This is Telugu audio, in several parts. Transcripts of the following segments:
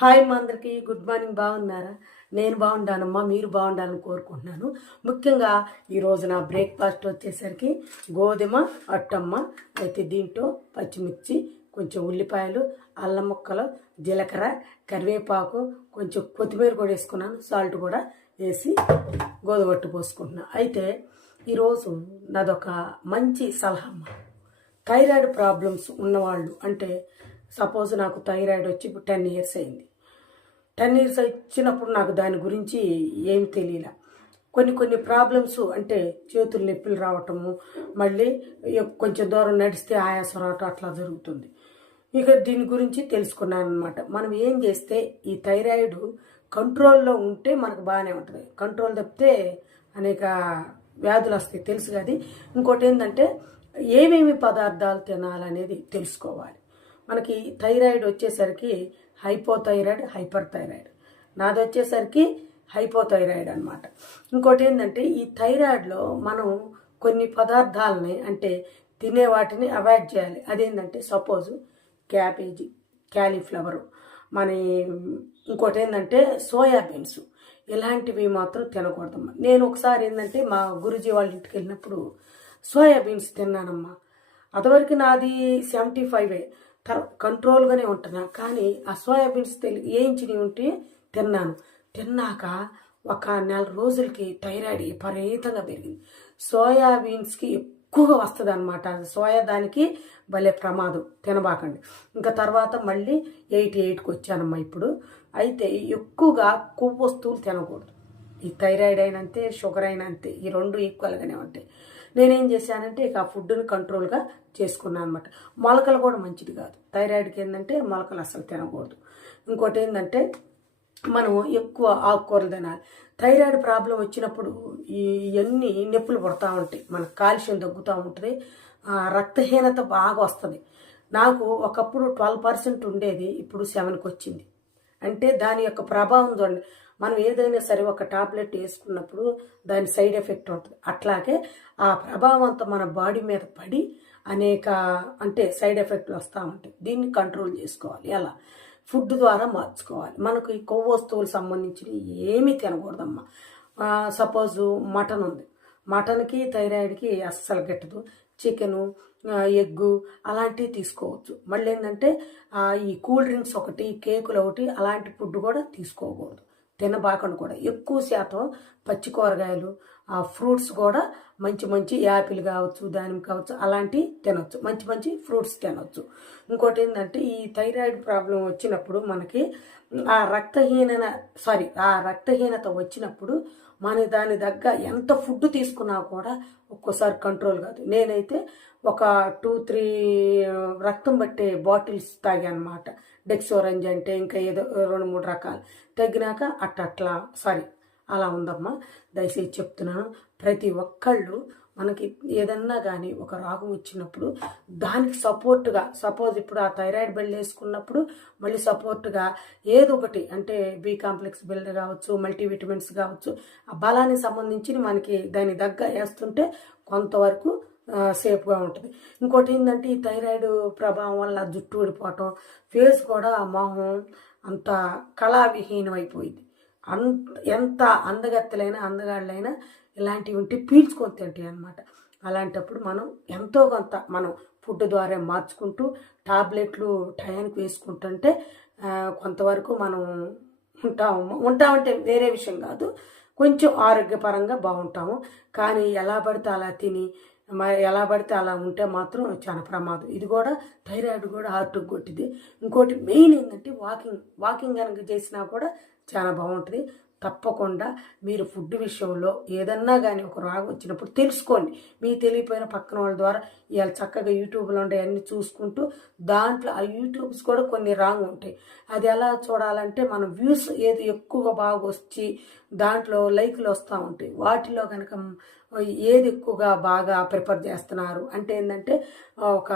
హాయ్ మా అందరికీ గుడ్ మార్నింగ్. బాగున్నారా? నేను బాగుండానమ్మా మీరు బాగుండాలని కోరుకుంటున్నాను. ముఖ్యంగా ఈరోజు నా బ్రేక్ఫాస్ట్ వచ్చేసరికి గోధుమ అట్టమ్మ అయితే దీంట్లో పచ్చిమిర్చి కొంచెం ఉల్లిపాయలు అల్లం ముక్కలు జీలకర్ర కరివేపాకు కొంచెం కొత్తిమీర కూడా వేసుకున్నాను. సాల్ట్ కూడా వేసి గోధుమ అట్టు పోసుకుంటున్నాను అయితే ఈరోజు నాదొక మంచి సలహా అమ్మ. థైరాయిడ్ ప్రాబ్లమ్స్ ఉన్నవాళ్ళు అంటే సపోజ్ నాకు థైరాయిడ్ వచ్చి ఇప్పుడు టెన్ ఇయర్స్ అయింది. టెన్ ఇయర్స్ వచ్చినప్పుడు నాకు దాని గురించి ఏం తెలియలే. కొన్ని కొన్ని ప్రాబ్లమ్స్ అంటే చేతులు నొప్పులు రావటము మళ్ళీ కొంచెం దూరం నడిస్తే ఆయాసం రావటం అట్లా జరుగుతుంది. ఇక దీని గురించి తెలుసుకున్నాను అనమాట మనం ఏం చేస్తే ఈ థైరాయిడ్ కంట్రోల్లో ఉంటే మనకు బాగానే ఉంటుంది. కంట్రోల్ తప్పితే అనేక వ్యాధులు వస్తాయి తెలుసు కదా ఇంకోటి ఏంటంటే ఏమేమి పదార్థాలు తినాలనేది తెలుసుకోవాలి. మనకి థైరాయిడ్ వచ్చేసరికి హైపోథైరాయిడ్ హైపర్ థైరాయిడ్ నాది వచ్చేసరికి హైపోథైరాయిడ్ అనమాట ఇంకోటి ఏంటంటే ఈ థైరాయిడ్లో మనం కొన్ని పదార్థాలని అంటే తినే వాటిని అవాయిడ్ చేయాలి. అదేంటంటే సపోజ్ క్యాబేజీ క్యాలీఫ్లవరు మన ఇంకోటి ఏంటంటే సోయాబీన్స్ ఇలాంటివి మాత్రం తినకూడదమ్మా నేను ఒకసారి ఏంటంటే మా గురుజీ వాళ్ళ ఇంటికి వెళ్ళినప్పుడు సోయాబీన్స్ తిన్నానమ్మా. అదివరకు నాది సెవెంటీ ఫైవే. తర్ కంట్రోల్గానే ఉంటున్నా. కానీ ఆ సోయాబీన్స్ తెలి వేయించినవి ఉంటే తిన్నాను. తిన్నాక ఒక నెల రోజులకి థైరాయిడ్ విపరీతంగా పెరిగింది. సోయాబీన్స్కి ఎక్కువగా వస్తుంది అనమాట సోయా దానికి భలే ప్రమాదం. తినబాకండి. ఇంకా తర్వాత మళ్ళీ ఎయిటీ ఎయిట్కి వచ్చానమ్మా ఇప్పుడు. అయితే ఎక్కువగా కొవ్వు వస్తువులు తినకూడదు. ఈ థైరాయిడ్ అయినంతే షుగర్ అయినంతే ఈ రెండు ఈక్వల్గానే ఉంటాయి. నేనేం చేశానంటే ఇక ఆ ఫుడ్ని కంట్రోల్గా చేసుకున్నాను అనమాట మొలకలు కూడా మంచిది కాదు. థైరాయిడ్కి ఏంటంటే మొలకలు అసలు తినకూడదు. ఇంకోటి ఏంటంటే మనం ఎక్కువ ఆకుకూరలు తినాలి థైరాయిడ్ ప్రాబ్లం వచ్చినప్పుడు ఇవన్నీ నొప్పులు పడుతూ ఉంటాయి. మనకు కాల్షియం తగ్గుతూ ఉంటుంది. రక్తహీనత బాగా వస్తుంది. నాకు ఒకప్పుడు ట్వెల్వ్ పర్సెంట్ ఉండేది. ఇప్పుడు సెవెన్కి వచ్చింది. అంటే దాని యొక్క ప్రభావం చూడండి. మనం ఏదైనా సరే ఒక టాబ్లెట్ వేసుకున్నప్పుడు దాని సైడ్ ఎఫెక్ట్ ఉంటుంది. అట్లాగే ఆ ప్రభావం అంతా మన బాడీ మీద పడి అనేక అంటే సైడ్ ఎఫెక్ట్లు వస్తూ ఉంటాయి. దీన్ని కంట్రోల్ చేసుకోవాలి. ఎలా? ఫుడ్ ద్వారా మార్చుకోవాలి. మనకు ఈ కొవ్వు వస్తువులు సంబంధించినవి ఏమీ తినకూడదమ్మా. సపోజు మటన్ ఉంది. మటన్కి థైరాయిడ్కి అస్సలు గెట్టదు. చికెను ఎగ్గు అలాంటివి తీసుకోవచ్చు. మళ్ళీ ఏంటంటే ఈ కూల్ డ్రింక్స్ ఒకటి కేకులు ఒకటి అలాంటి ఫుడ్ కూడా తీసుకోకూడదు. తినబాకండి కూడా. ఎక్కువ శాతం పచ్చి కూరగాయలు ఆ ఫ్రూట్స్ కూడా మంచి మంచి యాపిల్ కావచ్చు దానిమ్మ కావచ్చు అలాంటివి తినొచ్చు. మంచి మంచి ఫ్రూట్స్ తినొచ్చు. ఇంకోటి ఏంటంటే ఈ థైరాయిడ్ ప్రాబ్లం వచ్చినప్పుడు మనకి ఆ రక్తహీనత సారీ ఆ రక్తహీనత వచ్చినప్పుడు మన దాని తగ్గ ఎంత ఫుడ్ తీసుకున్నా కూడా ఒక్కోసారి కంట్రోల్ కాదు. నేనైతే ఒక టూ త్రీ రక్తం పట్టే బాటిల్స్ తాగానమాట. డెక్సోరంజ్ అంటే ఇంకా ఏదో రెండు మూడు రకాలు. తగ్గినాక అట్ట అట్లా సారీ అలా ఉందమ్మా. దయచేసి చెప్తున్నాను. ప్రతి ఒక్కళ్ళు మనకి ఏదన్నా కానీ ఒక రాగం వచ్చినప్పుడు దానికి సపోర్ట్గా సపోజ్ ఇప్పుడు ఆ థైరాయిడ్ బెల్ట్ వేసుకున్నప్పుడు మళ్ళీ సపోర్ట్గా ఏదో ఒకటి అంటే బి కాంప్లెక్స్ బిల్డ్ కావచ్చు మల్టీవిటమిన్స్ కావచ్చు ఆ బలానికి సంబంధించి మనకి దాని దగ్గర వేస్తుంటే కొంతవరకు సేఫ్గా ఉంటుంది. ఇంకోటి ఏంటంటే ఈ థైరాయిడ్ ప్రభావం వల్ల జుట్టు ఊడిపోవటం ఫేస్ కూడా మొహం అంత కళావిహీనం అయిపోయింది అంత ఎంత అందగత్తెలైనా అందగాళ్ళైనా ఇలాంటివి ఉంటే పీల్చుకొని తింటాయి అనమాట అలాంటప్పుడు మనం ఎంతో కొంత మనం ఫుడ్ ద్వారా మార్చుకుంటూ టాబ్లెట్లు టయానికి వేసుకుంటుంటే కొంతవరకు మనం ఉంటాము. ఉంటామంటే వేరే విషయం కాదు. కొంచెం ఆరోగ్యపరంగా బాగుంటాము. కానీ ఎలా పడితే అలా తిని మరి ఎలా పడితే అలా ఉంటే మాత్రం చాలా ప్రమాదం. ఇది కూడా థైరాయిడ్ కూడా హార్ట్కి కొట్టింది. ఇంకోటి మెయిన్ ఏంటంటే వాకింగ్. వాకింగ్ కనుక చేసినా కూడా చాలా బాగుంటుంది. తప్పకుండా మీరు ఫుడ్ విషయంలో ఏదన్నా కానీ ఒక రాగు వచ్చినప్పుడు తెలుసుకోండి. మీ తెలియపోయిన పక్కన వాళ్ళ ద్వారా ఇవాళ చక్కగా యూట్యూబ్లో ఉండే అన్ని చూసుకుంటూ దాంట్లో ఆ యూట్యూబ్స్ కూడా కొన్ని రాంగ్ ఉంటాయి. అది ఎలా చూడాలంటే మనం వ్యూస్ ఏది ఎక్కువగా బాగా వచ్చి దాంట్లో లైక్లు వస్తూ ఉంటాయి. వాటిలో కనుక ఏది ఎక్కువగా బాగా ప్రిఫర్ చేస్తున్నారు అంటే ఏంటంటే ఒక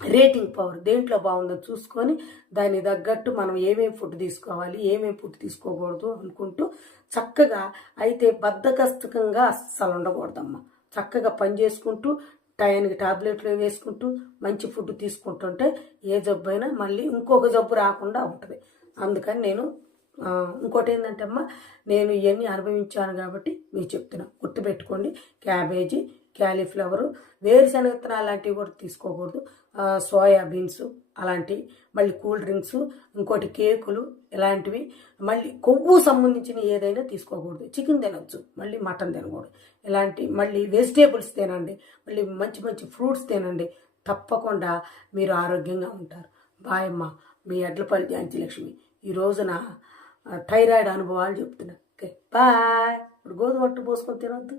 రేటింగ్ పవర్ దేంట్లో బాగుందో చూసుకొని దానికి తగ్గట్టు మనం ఏమేమి ఫుడ్ తీసుకోవాలి ఏమేమి ఫుడ్ తీసుకోకూడదు అనుకుంటూ చక్కగా అయితే బద్ధకస్తకంగా అస్సలు ఉండకూడదమ్మా. చక్కగా పని చేసుకుంటూ టయానికి టాబ్లెట్లు వేసుకుంటూ మంచి ఫుడ్ తీసుకుంటుంటే ఏ జబ్బు అయినా మళ్ళీ ఇంకొక జబ్బు రాకుండా ఉంటుంది. అందుకని నేను ఇంకోటి ఏంటంటే అమ్మ నేను ఇవన్నీ అనుభవించాను కాబట్టి మీకు చెప్తున్నా. గుర్తుపెట్టుకోండి క్యాబేజీ క్యాలీఫ్లవరు వేరుశనగ విత్తనాలు లాంటివి కూడా తీసుకోకూడదు. సోయాబీన్స్ అలాంటివి మళ్ళీ కూల్ డ్రింక్స్ ఇంకోటి కేకులు ఇలాంటివి. మళ్ళీ కొవ్వు సంబంధించిన ఏదైనా తీసుకోకూడదు. చికెన్ తినొచ్చు మళ్ళీ మటన్ తినకూడదు. ఇలాంటి మళ్ళీ వెజిటేబుల్స్ తినండి మళ్ళీ మంచి మంచి ఫ్రూట్స్ తినండి. తప్పకుండా మీరు ఆరోగ్యంగా ఉంటారు. బాయ్ అమ్మ మీ ఎడ్లపల్లి ఝాన్సీ లక్ష్మి ఈ రోజున థైరాయిడ్ అనుభవాలు చెప్తున్నా. Okay bye. ఇప్పుడు గోధుమ అట్టు పోసుకొని తినొద్దు.